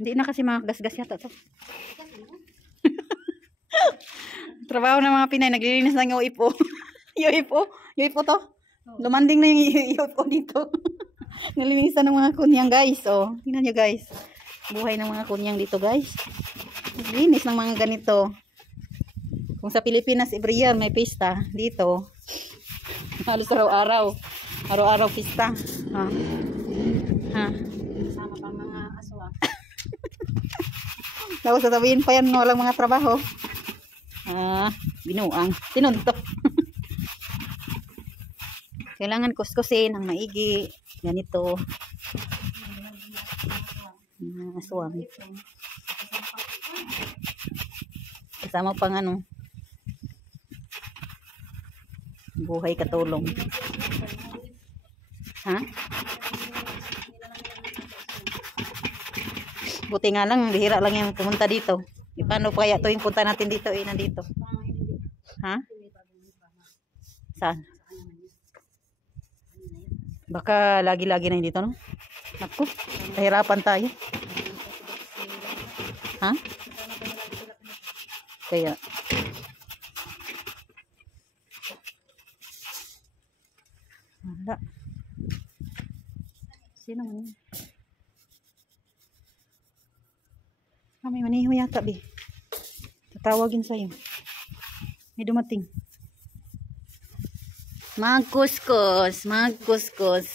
Hindi na kasi mga gasgas yata to. Trabaho ng mga Pinay, naglilinis ng UFO. UFO to. Lumanding na yung UFO dito. Nalinisan ng mga kunyang guys. Oh, tingnan nyo guys. Buhay ng mga kunyang dito guys. Naglinis ng mga ganito. Kung sa Pilipinas, every year may pista. Dito, halos araw-araw. Araw-araw pista. Ha? Ha? Sama pa mga aswang. Tapos sasabihin pa yan, walang mga trabaho. Binuang. Tinuntok. Kailangan kuskusin ng maigi. Ganito. Aswang. Kasama pang ano. Buhay katulong. Ha? Buti nga lang, bihira lang yung pumunta dito. Paano pa kaya ito yung punta natin dito? Nandito. Ha? Saan? Baka lagi-lagi na dito, no? Naku, kahirapan tayo. Ha? Kaya. Wala. Sino mo? May maniho yata, be. Tatawagin sa'yo. May dumating. Magkuskus. Magkuskus.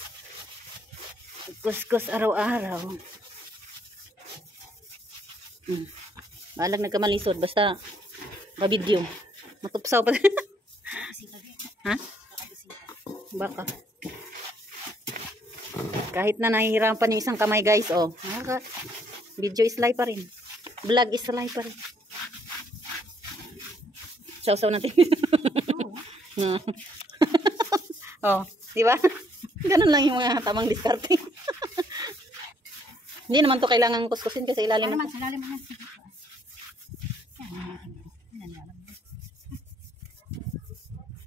Kuskus araw-araw. Balag nagkamalisod. Basta mabidyo. Matupsaw pa. Ha? Baka. Kahit na nahihirapan yung isang kamay guys. Oh. Video is live pa rin. Vlog is live pa rin. Saw-saw natin. Oh, di ba? Ganun lang yung mga tamang diskarte. Hindi naman to kailangan kuskusin kasi ilalim naman. Ilalim naman.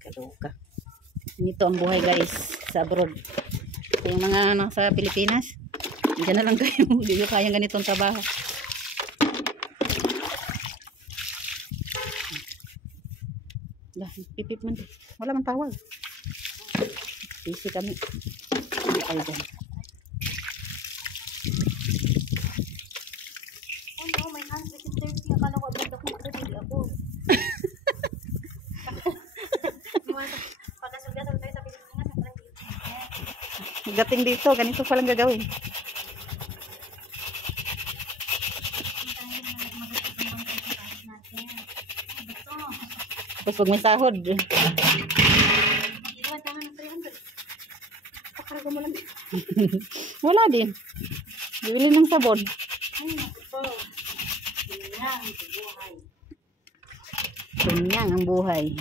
Kaluka. Ito ang buhay guys sa abroad. Yung mga nasa Pilipinas, diyan na lang kayo. Hindi nyo kayang ganitong trabaho. Pipip man. Wala man tawag. Busy kami. Hindi kayo dyan. Oh, may hands is 30. Akala ko abot ako. Hindi ako. Pagkasulgasal tayo sa Pilipinas. Gating dito. Ganito palang gagawin. Tapos pag may sahod. Wala din. Bibili ng sabon. Kunyang ang buhay.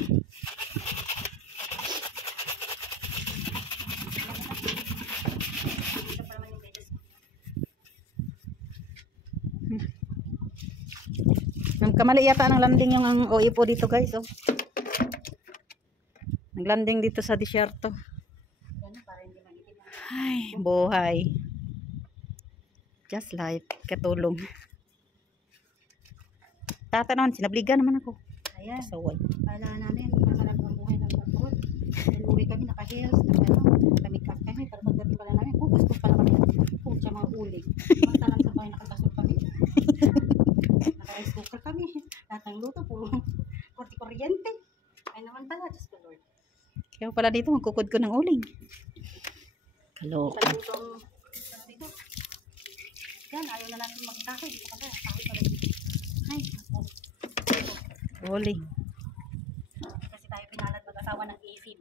Kamali yata ng landing yung ang OIPO dito guys. Oh. Naglanding dito sa disyerto. Ay, buhay. Just like katulong. Tatanong, sinabligan naman ako. Ayan. Pasaway. Kala namin, masarap ang buhay ng pagod. Uwi kami, naka-heels, naka-make-up kami. Pero pagdating pala namin, gusto pala kami. Sa mga uling. Mantalang sa bahay, nakabasok kami. Naka-rice cooker kami. Lahat ng luto, puro kuryente. Ay naman pala, just the Lord. Kaya pala dito, magkukod ko ng uling. Kaloka. Palutong dito. Yan, ayaw na natin magkahoy. Dito kasi, kahoy pa rin. Ay, ako. Uling. Kasi tayo pinalad mag-asawa ng AFib.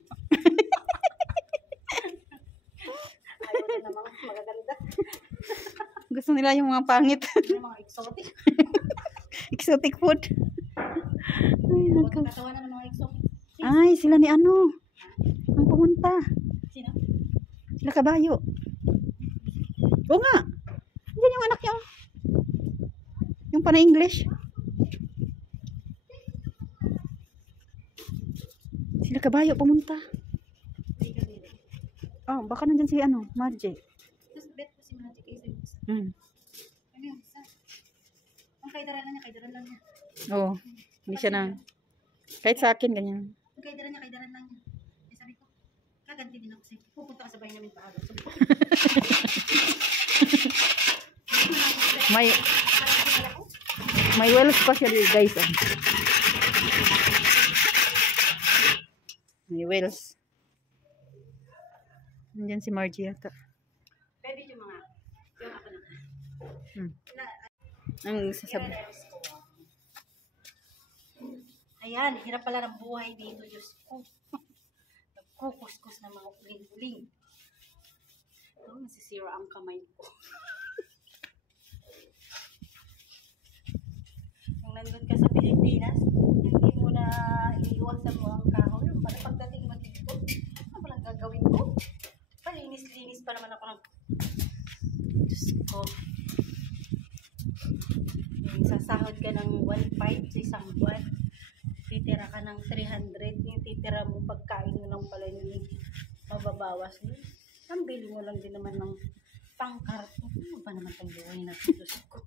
Ayaw na namang magaganda. Gusto nila yung mga pangit. Yung mga exotic. Exotic food. Ay, Huwag katawanan ng mga exotic. ay, sila ni ano. Ang pumunta. Sino? Sila kabayo. Oo nga. Diyan yung anak niya. Yung pana-English. Sila kabayo pumunta. Oh, baka nandyan si ano, Margie. Just bet ko si Magic Ace. Hmm. Ano yun? dara lang niya, kay dara lang niya. Oo. Hindi siya na. Kahit sa akin, ganyan. Kay dara lang niya. Eh, sabi ko, kaganti din ako sa'yo. Pupunta ka sa bahay namin paaga. Sabi ko, May, may wells pa siya dito, guys. Oh. May wells. Nandiyan si Margie yata. pwede yung mga, yung ako na. Ang sasabi. Ayan, hirap pala ng buhay dito, Diyos ko. Nagkukuskus ng mga uling-uling. Oh, nasisira ang kamay ko. Kung nandun ka sa Pilipinas, hindi mo na iiwasan mo ang kahoy. Yung pala pagdating mo dito, ano palang gagawin ko? Palinis-linis pa naman ako ng... Diyos ko. Yung sasahod ka ng 1.5 sa isang buwan, titira ka ng 300, yung titira mo pagkain mo lang pala yung mababawas mo. Ang bili mo lang din naman ng pangkarton. Ano ba naman itong buhay na ito? Diyos ko.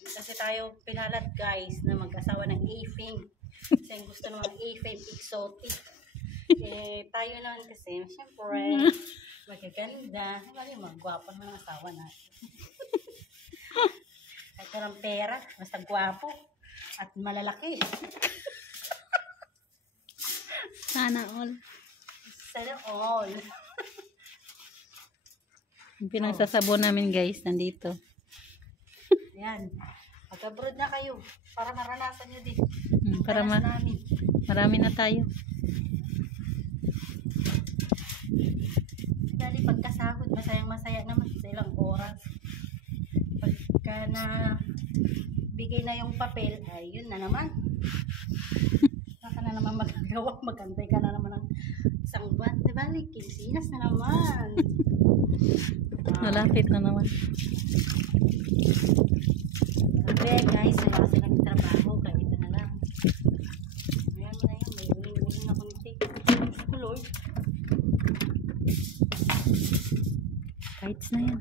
Kasi tayo pinalad guys na mag-asawa ng A-Fame. Kasi ang gusto naman A-Fame exotic. Eh, tayo naman kasi, syempre, magaganda. Sabi mo, gwapo naman ang asawa natin. Kahit ka ng pera, basta gwapo. At malalaki. Sana all. Sana all. Yung pinagsasabon namin, guys, nandito. Ayan. Mag-abroad na kayo para maranasan nyo din. Para namin. marami na tayo. Dali pagkasahod, masayang-masaya naman sa ilang oras. Pagka na bigay na yung papel, ay yun na naman. Saka na naman magagawa, magantay ka na naman ng isang buwan. Diba, Kinsinas na naman. Malapit na naman. Okay guys, wala kasi nang trabaho, kaya ito na lang. Ayan mo na yun, may uling-uling na kunti. Diyos ko Lord. Kites na yan.